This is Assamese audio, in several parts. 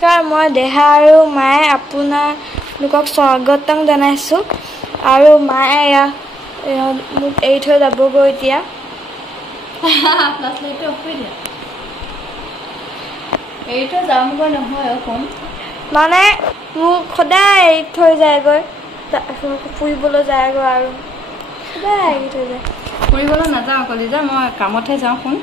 নমস্কাৰ মই দেহা আৰু মায়ে আপোনালোকক স্বাগতম জনাইছোঁ আৰু মায়ে মোক এৰি থৈ যাবগৈ এতিয়া এৰি থৈ যামগৈ নহয় ফোন মানে মোক সদায় এৰি থৈ যায়গৈ ফুৰিবলৈ যায়গৈ আৰু সদায় এৰি থৈ যায় ফুৰিবলৈ নাযাওঁ কলিজা মই কামতহে যাওঁ ফোন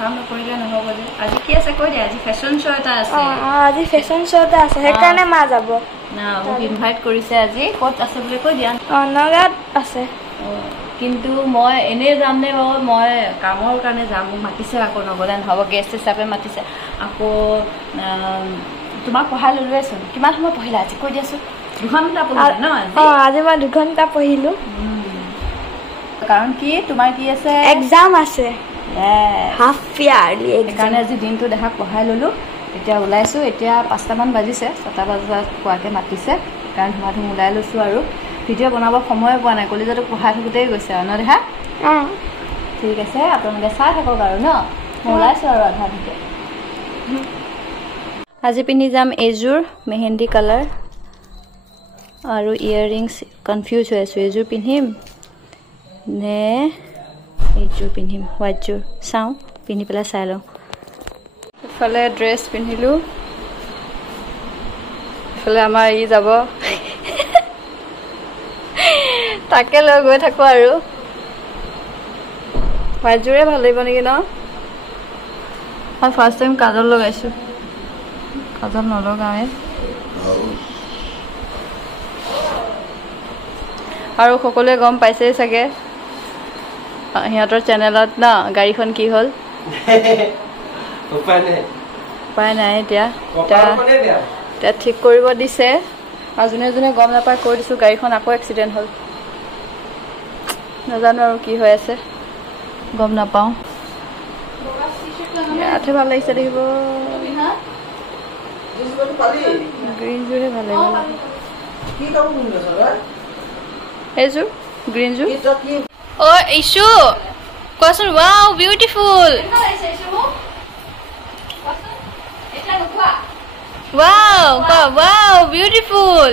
কাম নকৰিলে নহ'ব যে আজি কি আছে কৈ দিয়া আজি ফেশ্বন শ্ব' এটা আছে আজি ফেশ্বন শ্ব' এটা আছে সেইকাৰণে মা যাব না মোক ইনভাইট কৰিছে আজি ক'ত আছে বুলি কৈ দিয়া নগাঁৱত আছে কিন্তু মই এনেই যাম নে বাৰু মই কামৰ কাৰণে যাম মোক মাতিছে আকৌ নগ'লে নহ'ব গেষ্ট হিচাপে মাতিছে আকৌ তোমাক পঢ়াই ল'লোৱেচোন কিমান সময় পঢ়িলা আজি কৈ দিয়াচোন 2 ঘণ্টা পঢ়িলা ন আজি মই 2 ঘণ্টা পঢ়িলোঁ কাৰণ কি তোমাৰ কি আছে এক্সাম আছে হাফ ইয়াৰলি সেইকাৰণে আজি দিনটো দেখাক পঢ়াই ল'লোঁ এতিয়া ওলাইছোঁ এতিয়া 5টামান বাজিছে 6টা বজাত পোৱাকৈ মাতিছে কাৰণ ধুমাধুম ওলাই লৈছোঁ আৰু ভিডিঅ' বনাব সময় পোৱা নাই কলিজাটোক পঢ়াই থাকোঁতেই গৈছে আৰু ন দেহা ঠিক আছে আপোনালোকে চাই থাকক আৰু ন মই ওলাইছোঁ আৰু আধা ভিডিঅ' আজি পিন্ধি যাম এইযোৰ মেহেন্দি কালাৰ আৰু ইয়েৰিংছ কনফিউজ হৈ আছোঁ এইযোৰ পিন্ধিম নে এইযোৰ পিন্ধিম হোৱাইটযোৰ চাওঁ পিন্ধি পেলাই চাই লওঁ ইফালে ড্ৰেছ পিন্ধিলোঁ ইফালে আমাৰ ই যাব তাকে লৈ গৈ থাকোঁ আৰু হোৱাইটযোৰে ভাল লাগিব নেকি ন মই ফাৰ্ষ্ট টাইম কাজল লগাইছোঁ কাজল নলগাওঁৱে আৰু সকলোৱে গম পাইছেই চাগে সিহঁতৰ চেনেলত ন গাড়ীখন কি হ'ল উপায় নাই এতিয়া ঠিক কৰিব দিছে আৰু যোনে যোনে গম নাপায় কৈ দিছোঁ গাড়ীখন আকৌ এক্সিডেণ্ট হ'ল নাজানো আৰু কি হৈ আছে গম নাপাওঁ ইয়াতহে ভাল লাগিছে দেখিব গ্ৰীণযোৰে ভাল লাগিব এইযোৰ গ্ৰীণযোৰ অ' ইছু কোৱাচোন ৱাও বিউটিফুল ৱাও কোৱা ৱাও বিউটিফুল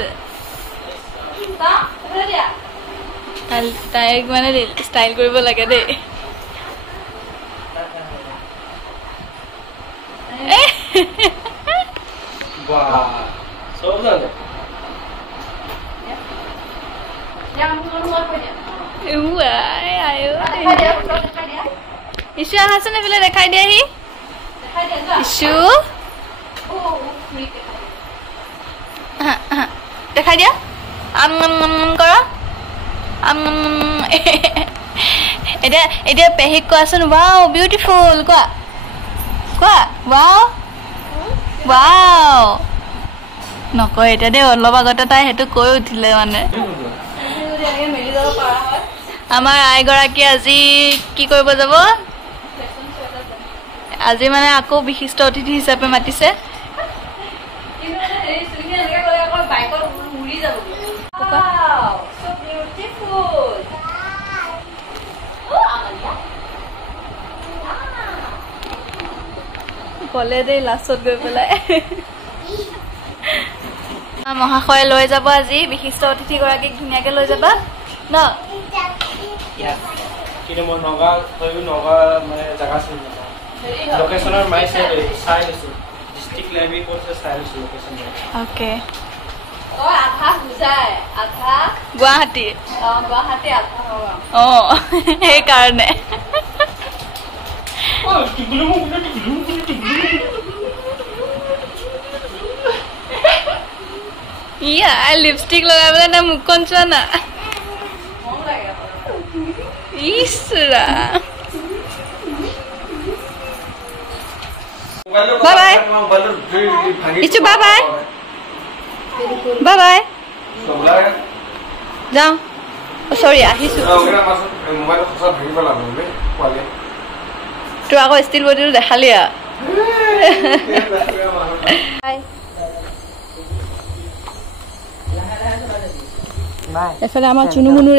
তাইক মানে ষ্টাইল কৰিব লাগে দেই ইছু আহাচোন এইফালে দেখাই দিয়াহি ইছু দেখাই দিয়া কৰা এতিয়া পেহীক কোৱাচোন ৱাও বিউটিফুল কোৱা কোৱা ৱাও ৱাও নকয় এতিয়া দেই অলপ আগতে তাই সেইটো কৈ উঠিলে মানে আমাৰ আইগৰাকী আজি কি কৰিব যাব আজি মানে আকৌ বিশিষ্ট অতিথি হিচাপে মাতিছে কলে দেই লাষ্টত গৈ পেলাই মহাশয়ে লৈ যাব আজি বিশিষ্ট অতিথিগৰাকীক ধুনীয়াকে লৈ যাবা ন কিন্তু মই নগা মানে জাগা চিনি নাপাওঁ লোকেশ্যনৰ মাইছে চাই লৈছোঁ ডিষ্ট্ৰিক্ট লাইব্ৰেৰী ক'ত চাই লৈছোঁ লোকেশ্যন অ'কে গুৱাহাটী অঁ সেইকাৰণে লিপষ্টিক লগাই পেলাই তাৰ মুখখন চোৱা না ইছৰা bye bye issue bye bye bye bye যাওঁ চৰি আহিছোঁ তোৰ আকৌ ষ্টিল বডিটো দেখালি এফালে আমাৰ চুনুমুনু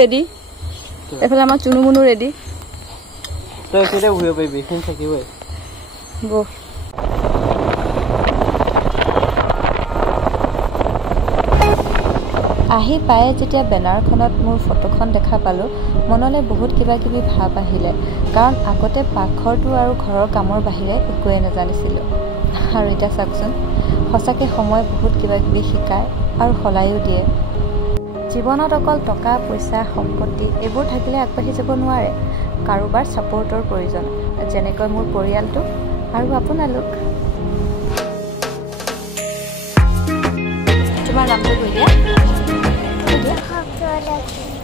ৰেডি তই একেবাৰে বহিব পাৰিবি এইখিনি থাকিবই বহ আহি পায়ে যেতিয়া বেনাৰখনত মোৰ ফটোখন দেখা পালোঁ, মনলৈ বহুত কিবা কিবি ভাৱ আহিলে। কাৰণ আগতে পাকঘৰটো আৰু ঘৰৰ কামৰ বাহিৰে একোৱে নাজানিছিলোঁ। আৰু এতিয়া চাওকচোন, সঁচাকৈ সময় বহুত কিবা কিবি শিকায় আৰু সলায়ো দিয়ে। জীৱনত অকল টকা পইচা সম্পত্তি এইবোৰ থাকিলে আগবাঢ়ি যাব নোৱাৰে। কাৰোবাৰ ছাপোৰ্টৰ প্ৰয়োজন, যেনেকৈ মোৰ পৰিয়ালটো আৰু আপোনালোক। তোমাৰ নামটো কৈ দিয়া।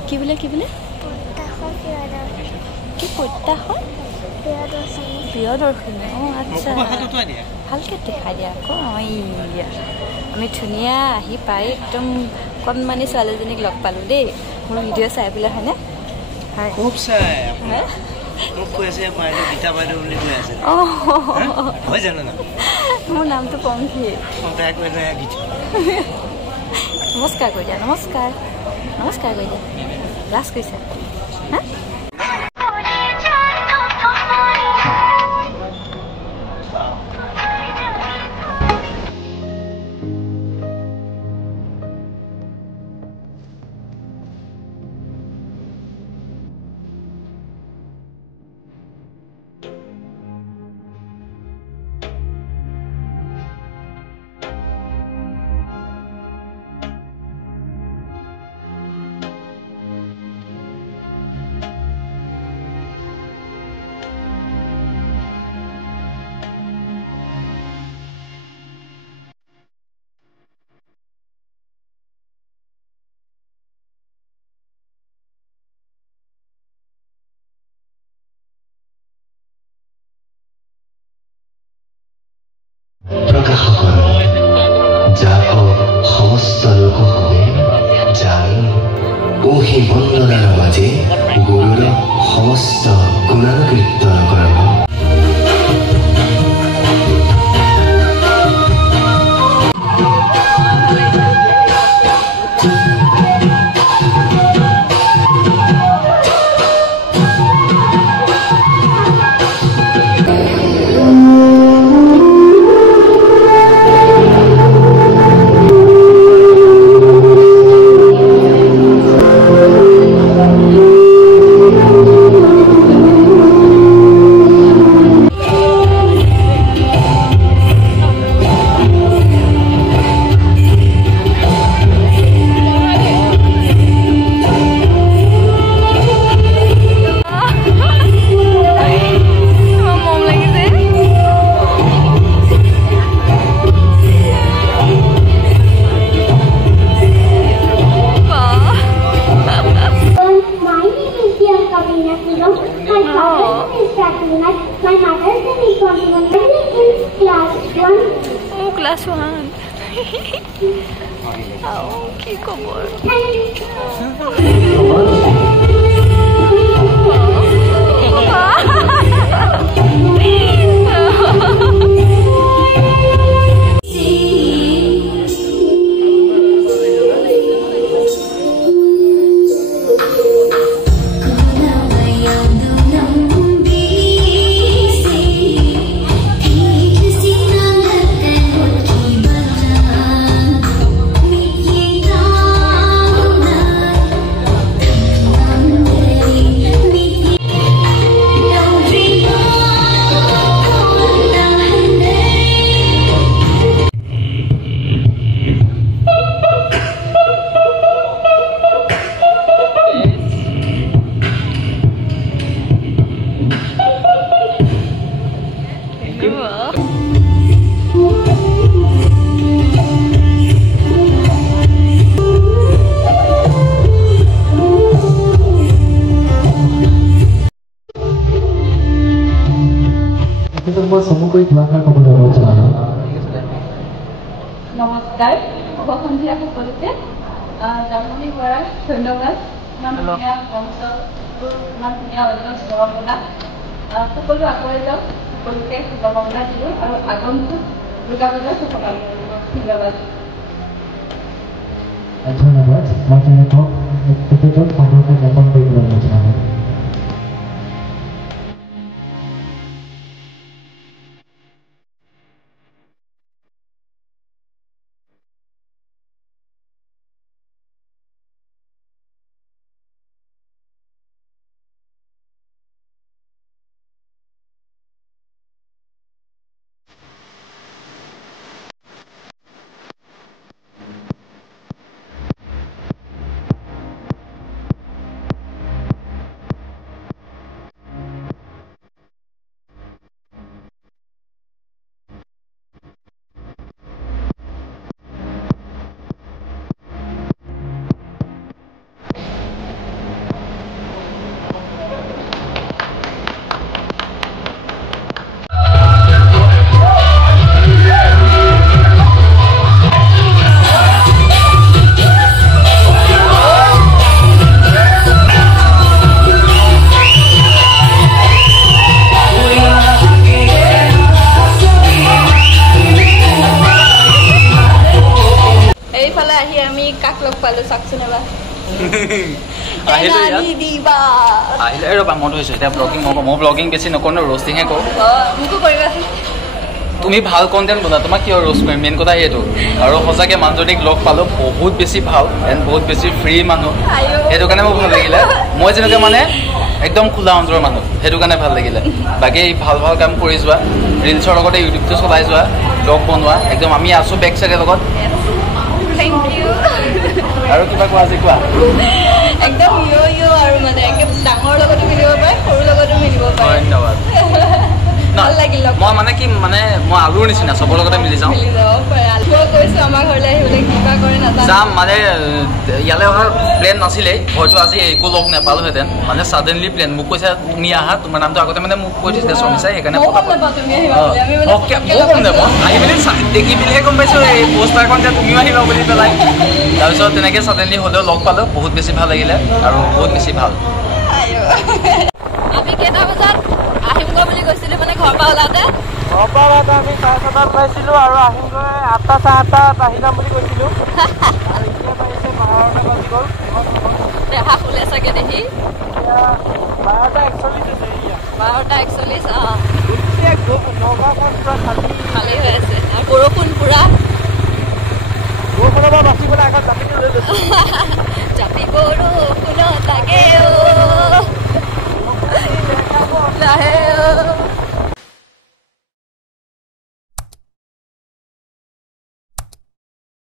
কি বোলে কি বোলে? কি প্ৰত্যাশৰ? প্ৰিয়দৰ্শিনী। অঁ আচ্ছা, ভালকৈ দেখাই দিয়া আকৌ। আমি ধুনীয়া আহি পাই একদম কণমানি ছোৱালীজনীক লগ পালোঁ দেই, মোৰ ভিডিঅ' চাই পেলাই হয়নে? হয়, খুব চাই মোক কৈ আছে গীতা বাইদেউ বুলি কৈ আছে। হয় জানো না? মোৰ নামটো পংখী। নমস্কাৰ কৰি দিয়া, নমস্কাৰ নমস্কাৰ কৰি দিয়া। লাজ কৰিছে হা? প্ৰকাশকৰ যাহ সমস্ত লোকসকলে যাৰ সেই বন্দনাৰ মাজে গুৰুৰ সমস্ত গুণানুকীৰ্তন কৰক। Class 1. Oh, কি খবৰ? নমস্কাৰ, শুভ সন্ধিয়া সকলোকে। জানমণি বৰাক ধন্যবাদ। ইমান ধুনীয়া মঞ্চ, ইমান ধুনীয়া অডিয়েঞ্চ জগমনা সকলো আগুৱাই যাওক, সকলোকে শুভকামনা দিলোঁ আৰু আগন্তুক দুৰ্গা পূজাৰ শুভকামনা দিলোঁ। ধন্যবাদ। ধন্যবাদ। মই তেওঁলোকক তেখেতক সাধাৰণতে জ্ঞাপন কৰিবলৈ বিচাৰোঁ। কাক লগ পালো চাকচোন এবাৰ আহিলে ৰ'বা মই ধৰিছোঁ এতিয়া ব্লগিং মই ব্লগিং বেছি নকৰোঁ ন ৰ'ষ্টিংহে কৰোঁ মোকো কৰিবাচোন তুমি ভাল কণ্টেণ্ট বনা তোমাক কিয় ৰ'ষ্ট কৰিম মেইন কথা সেইটো আৰু সঁচাকৈ মানুহজনীক লগ পালোঁ বহুত বেছি ভাল এণ্ড বহুত বেছি ফ্ৰী মানুহ সেইটো কাৰণে মোৰ ভাল লাগিলে মই যেনেকৈ মানে একদম খোলা অন্তৰৰ মানুহ সেইটো কাৰণে ভাল লাগিলে বাকী ভাল ভাল কাম কৰি যোৱা ৰিলছৰ লগতে ইউটিউবটো চলাই যোৱা ব্লগ বনোৱা একদম আমি আছোঁ বেক চাইডৰ লগত আৰু কিবা কোৱা আজি কোৱা একদম আৰু মানে একদম ডাঙৰ লগতো মিলিব পাৰে সৰু লগতো মিলিব পাৰে ধন্যবাদ ভাল লাগিল মই মানে কি মানে মই আলুৰ নিচিনা চবৰ লগতে মিলি যাওঁ মিলি যাব পাৰে আলুও কৈছোঁ আমাৰ ঘৰলৈ আহিবলৈ কিবা কৰে নাজানো যাম মানে ইয়ালৈ অহাৰ প্লেন নাছিলেই হয়তো আজি একো লগ নাপালোহেঁতেন মানে ছাডেনলি প্লেন মোক কৈছে তুমি আহা তোমাৰ নামটো আগতে মানে মোক কৈ দিছিলে শৰ্মিচাই সেইকাৰণে ময়ো গম নাপাওঁ তুমি আহিবা বুলি আমি মানে ময়ো গম নাপাওঁ আহি মেলি দেখি মেলিহে গম পাইছোঁ এই পোষ্টাৰখন যে তুমিও আহিবা বুলি পেলাই তাৰপিছত তেনেকৈ ছাডেনলি হ'লেও লগ পালোঁ বহুত বেছি ভাল লাগিলে আৰু বহুত বেছি ভাল আমি কেইটা বজাত আহিমগৈ বুলি কৈছিলোঁ মানে ঘৰৰ পৰা ওলাওঁতে আমি 7:30 ওলাইছিলোঁ আৰু আহিমগৈ 8টা 8:30 আহি যাম বুলি কৈছিলোঁ আৰু এতিয়া পাৰিছে 12টা বাজি গ'ল দেহা শুলে চাগে দেখি এতিয়া 12:41 আছে এতিয়া 12:41 নগাঁওখন পূৰা ভালেই হৈ আছে আৰু বৰষুণ পূৰা বৰষুণৰ পৰা বাচিবলৈ আগত জাপিটো লৈ লৈছোঁ